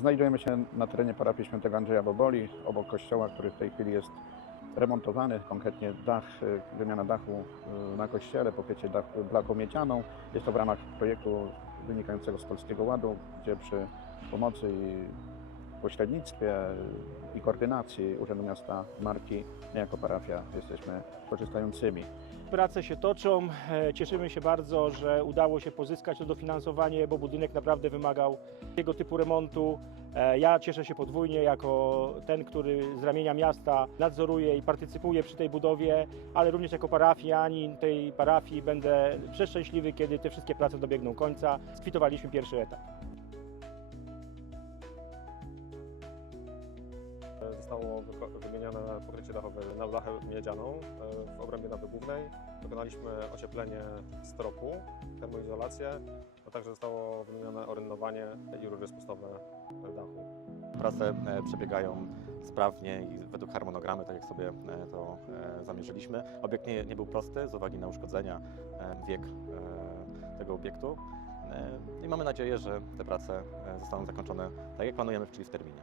Znajdujemy się na terenie parafii św. Andrzeja Boboli, obok kościoła, który w tej chwili jest remontowany, konkretnie dach, y, wymiana dachu y, na kościele, pokrycie dachu blaką. Jest to w ramach projektu wynikającego z Polskiego Ładu, gdzie przy pomocy i pośrednictwie i koordynacji Urzędu Miasta Marki, my jako parafia jesteśmy korzystającymi. Prace się toczą. E, Cieszymy się bardzo, że udało się pozyskać to dofinansowanie, bo budynek naprawdę wymagał tego typu remontu. E, Ja cieszę się podwójnie jako ten, który z ramienia miasta nadzoruje i partycypuje przy tej budowie, ale również jako parafianin tej parafii będę przeszczęśliwy, kiedy te wszystkie prace dobiegną końca. Skwitowaliśmy pierwszy etap. Zostało wyko- wymienione pokrycie dachowe na blachę miedzianą e, w obrębie nawy głównej. Wykonaliśmy ocieplenie stropu, termoizolację, a także zostało wymienione orynnowanie i rury spustowe dachu. Prace e, przebiegają sprawnie i według harmonogramu, tak jak sobie e, to e, zamierzyliśmy. Obiekt nie, nie był prosty z uwagi na uszkodzenia, e, wiek e, tego obiektu. E, I mamy nadzieję, że te prace e, zostaną zakończone tak jak planujemy, czyli w terminie.